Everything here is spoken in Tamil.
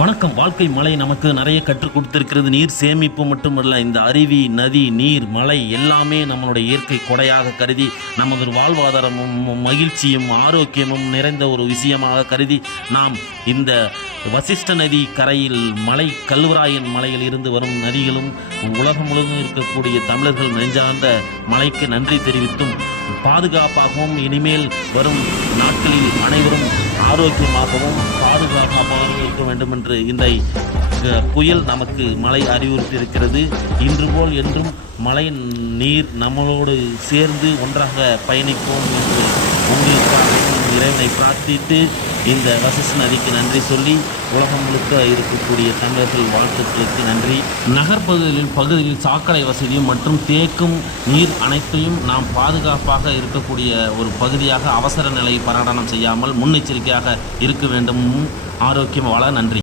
வணக்கம். வாழ்க்கை மலை நமக்கு நிறைய கற்றுக் கொடுத்திருக்கிறது. நீர் சேமிப்பு மட்டுமல்ல, இந்த அருவி, நதி, நீர், மலை எல்லாமே நம்மளுடைய இயற்கை கொடையாக கருதி நமது வாழ்வாதாரமும் மகிழ்ச்சியும் ஆரோக்கியமும் நிறைந்த ஒரு விஷயமாக கருதி நாம் இந்த வசிஷ்ட நதி கரையில் மலை கல்வராயன் மலையில் இருந்து வரும் நதிகளும் உலகம் முழுவதும் இருக்கக்கூடிய தமிழர்கள் நெஞ்சார்ந்த மலைக்கு நன்றி தெரிவித்தும் பாதுகாப்பாகவும் இனிமேல் வரும் நாட்களில் அனைவரும் ஆரோக்கியமாகவும் பாதுகாப்பாகவும் இருக்க வேண்டும் என்று இந்த புயல் நமக்கு மழை அறிவுறுத்தி இருக்கிறது. இன்று போல் என்றும் மழை நீர் நம்மளோடு சேர்ந்து ஒன்றாக பயணிப்போம் என்று உங்களுக்காகவும் இறைவனை பிரார்த்தித்து இந்த வசிஷ்ட நதிக்கு நன்றி சொல்லி உலகம் முழுக்க இருக்கக்கூடிய தமிழர்கள் வாழ்த்துக்களுக்கு நன்றி. பகுதியில் சாக்கடை வசதியும் மற்றும் தேக்கும் நீர் அனைத்தையும் நாம் பாதுகாப்பாக இருக்கக்கூடிய ஒரு பகுதியாக அவசர நிலை பிரகடனம் செய்யாமல் முன்னெச்சரிக்கையாக இருக்க வேண்டும். ஆரோக்கியம் வாழ நன்றி.